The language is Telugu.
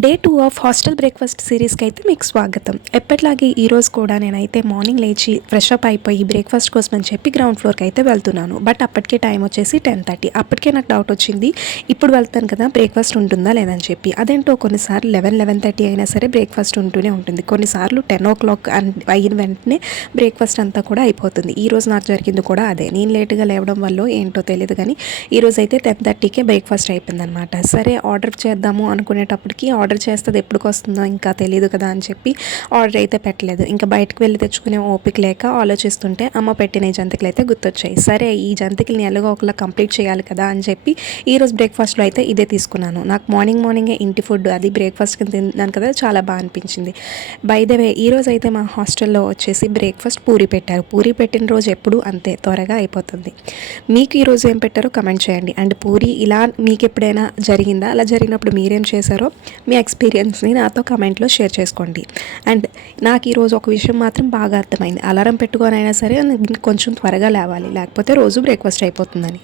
డే 2 ఆఫ్ హాస్టల్ బ్రేక్ఫాస్ట్ సిరీస్కి అయితే మీకు స్వాగతం. ఎప్పటిలాగే ఈరోజు కూడా నేనైతే మార్నింగ్ లేచి ఫ్రెష్ అప్ అయిపోయి బ్రేక్ఫాస్ట్ కోసం అని చెప్పి గ్రౌండ్ ఫ్లోర్కి అయితే వెళ్తున్నాను. బట్ అప్పటికే టైం వచ్చేసి 10:30. అప్పటికే నాకు డౌట్ వచ్చింది, ఇప్పుడు వెళ్తాను కదా బ్రేక్ఫాస్ట్ ఉంటుందా లేదని చెప్పి. అదేంటో కొన్నిసార్లు 11:30 అయినా సరే బ్రేక్ఫాస్ట్ ఉంటూనే ఉంటుంది. కొన్నిసార్లు 10 o'clock అయిన వెంటనే బ్రేక్ఫాస్ట్ అంతా కూడా అయిపోతుంది. ఈరోజు నాకు జరిగింది కూడా అదే. నేను లేటుగా లేవడం వల్ల ఏంటో తెలియదు కానీ ఈరోజు అయితే 10:30కే బ్రేక్ఫాస్ట్ అయిపోయింది అనమాట. సరే ఆర్డర్ చేద్దాము అనుకునేటప్పటికి ఆర్డర్ చేస్తుంది ఎప్పటికి వస్తుందో ఇంకా తెలియదు కదా అని చెప్పి ఆర్డర్ అయితే పెట్టలేదు. ఇంకా బయటకు వెళ్ళి తెచ్చుకునే ఓపిక లేక ఆలోచిస్తుంటే అమ్మ పెట్టిన ఈ జంతికలు అయితే గుర్తొచ్చాయి. సరే ఈ జంతికల్ని ఎలాగో ఒకలా కంప్లీట్ చేయాలి కదా అని చెప్పి ఈరోజు బ్రేక్ఫాస్ట్లో అయితే ఇదే తీసుకున్నాను. నాకు మార్నింగే ఇంటి ఫుడ్ అది బ్రేక్ఫాస్ట్ కింద తిన్నాను కదా, చాలా బాగా అనిపించింది. బై ద వే ఈరోజు అయితే మా హాస్టల్లో వచ్చేసి బ్రేక్ఫాస్ట్ పూరి పెట్టారు. పూరి పెట్టిన రోజు ఎప్పుడు అంతే త్వరగా అయిపోతుంది. మీకు ఈరోజు ఏం పెట్టారో కమెంట్ చేయండి. అండ్ పూరి ఇలా మీకు ఎప్పుడైనా జరిగిందా? అలా జరిగినప్పుడు మీరేం చేశారో మీ ఎక్స్పీరియన్స్ని నాతో కమెంట్లో షేర్ చేసుకోండి. అండ్ నాకు ఈరోజు ఒక విషయం మాత్రం బాగా అర్థమైంది. అలారం పెట్టుకొని అయినా సరే కొంచెం త్వరగా లేవాలి, లేకపోతే రోజు బ్రేక్ఫాస్ట్ అయిపోతుందని.